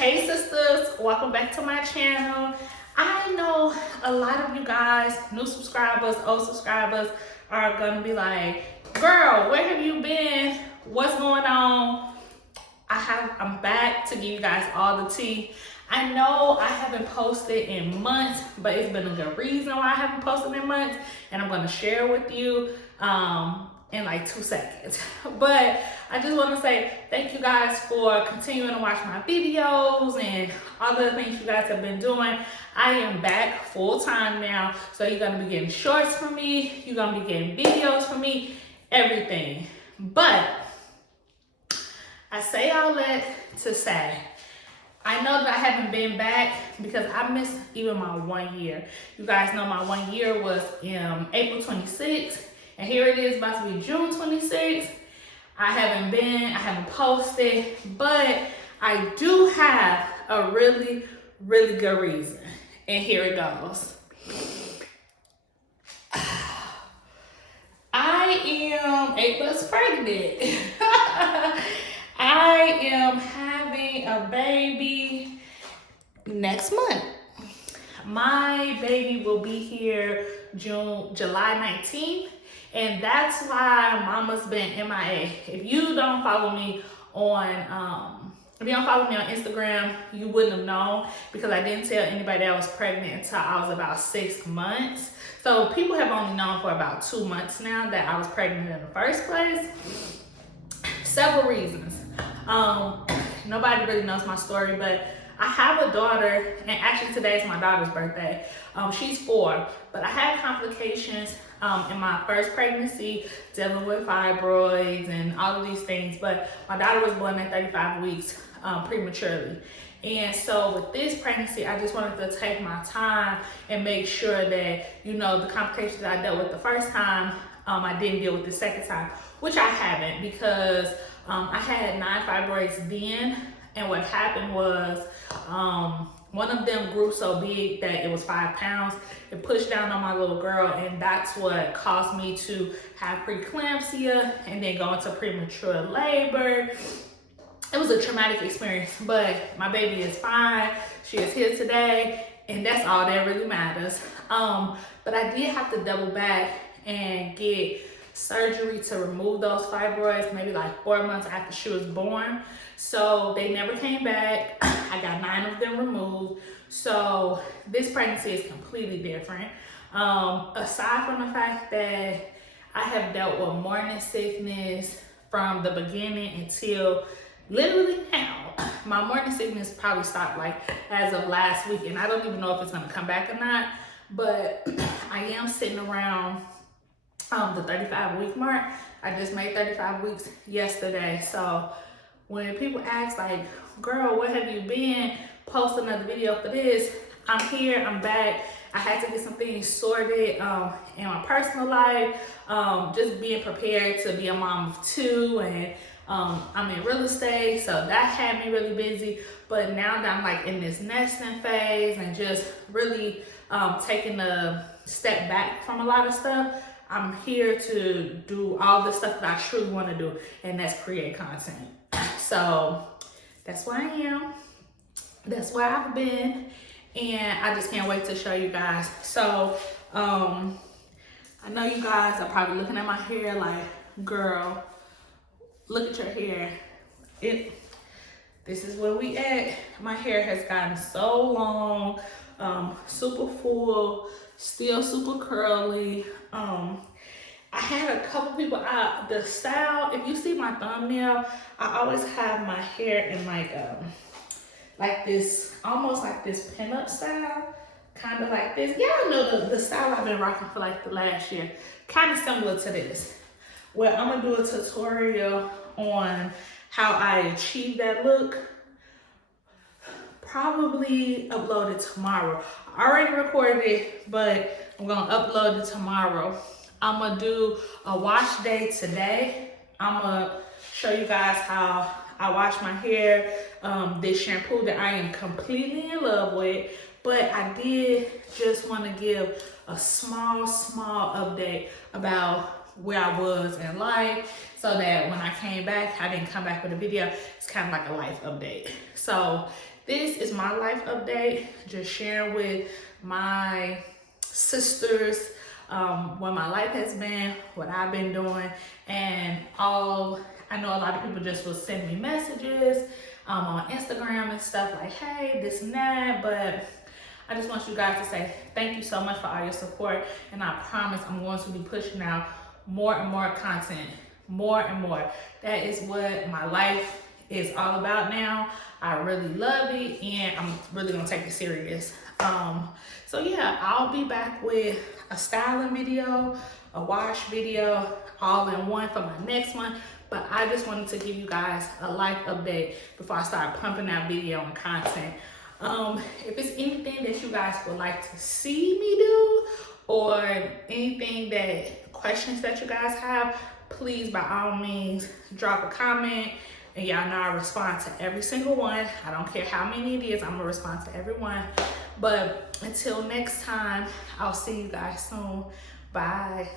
Hey sisters, welcome back to my channel. I know a lot of you guys, new subscribers, old subscribers, are gonna be like, girl, where have you been? What's going on? I'm back to give you guys all the tea. I know I haven't posted in months, but it's been a good reason why I haven't posted in months, and I'm gonna share with you in like 2 seconds. But I just want to say thank you guys for continuing to watch my videos and all the things you guys have been doing. I am back full time now, so you're gonna be getting shorts from me, you're gonna be getting videos from me, everything. But I say all that to say, I know that I haven't been back because I missed even my 1 year. You guys know my 1 year was in April 26th, and here it is about to be June 26th. I haven't posted, but I do have a really, really good reason. And here it goes. I am 8 months pregnant. I am having a baby next month. My baby will be here July 19th, and that's why Mama's been MIA. If you don't follow me on Instagram, you wouldn't have known because I didn't tell anybody that I was pregnant until I was about 6 months. So people have only known for about 2 months now that I was pregnant in the first place. Several reasons. Nobody really knows my story, but I have a daughter, and actually today is my daughter's birthday. She's 4, but I had complications in my first pregnancy, dealing with fibroids and all of these things, but my daughter was born at 35 weeks prematurely. And so with this pregnancy, I just wanted to take my time and make sure that, you know, the complications that I dealt with the first time, I didn't deal with the second time, which I haven't, because I had 9 fibroids then, and what happened was one of them grew so big that it was 5 pounds. It pushed down on my little girl, and that's what caused me to have preeclampsia and then go into premature labor. It was a traumatic experience, but my baby is fine. She is here today, and that's all that really matters. But I did have to double back and get surgery to remove those fibroids maybe like 4 months after she was born. So they never came back. I got 9 of them removed. So this pregnancy is completely different. Aside from the fact that I have dealt with morning sickness from the beginning until literally now. My morning sickness probably stopped like as of last week, and I don't even know if it's gonna come back or not, but I am sitting around the 35-week mark. I just made 35 weeks yesterday. So when people ask like, girl, where have you been? Post another video for this. I'm here, I'm back. I had to get some things sorted in my personal life, just being prepared to be a mom of 2, and I'm in real estate, so that had me really busy. But now that I'm like in this nesting phase and just really taking a step back from a lot of stuff, I'm here to do all the stuff that I truly want to do, and that's create content. So that's where I am. That's where I've been, and I just can't wait to show you guys. So I know you guys are probably looking at my hair like, girl, look at your hair. This is where we at. My hair has gotten so long, super full, still super curly. I had a couple people out the style. If you see my thumbnail, I always have my hair in like this, almost like this pinup style, kind of like this. Y'all know the style I've been rocking for like the last year, kind of similar to this. Well, I'm gonna do a tutorial on how I achieve that look. Probably upload it tomorrow. I already recorded it, but I'm gonna upload it tomorrow. I'm gonna do a wash day today. I'm gonna show you guys how I wash my hair. This shampoo that I am completely in love with, but I did just want to give a small update about where I was in life, so that when I came back, I didn't come back with a video. It's kind of like a life update. So this is my life update, just sharing with my sisters what my life has been, what I've been doing, and all. I know a lot of people just will send me messages on Instagram and stuff like, hey, this and that, but I just want you guys to say thank you so much for all your support, and I promise I'm going to be pushing out more and more content, more and more. That is what my life is all about now. I really love it, and I'm really gonna take it serious. So yeah, I'll be back with a styling video, a wash video, all in one for my next one. But I just wanted to give you guys a life update before I start pumping out video and content. If it's anything that you guys would like to see me do, or anything questions that you guys have, please by all means drop a comment, and y'all know I respond to every single one. I don't care how many it is, I'm gonna respond to everyone. But until next time, I'll see you guys soon. Bye.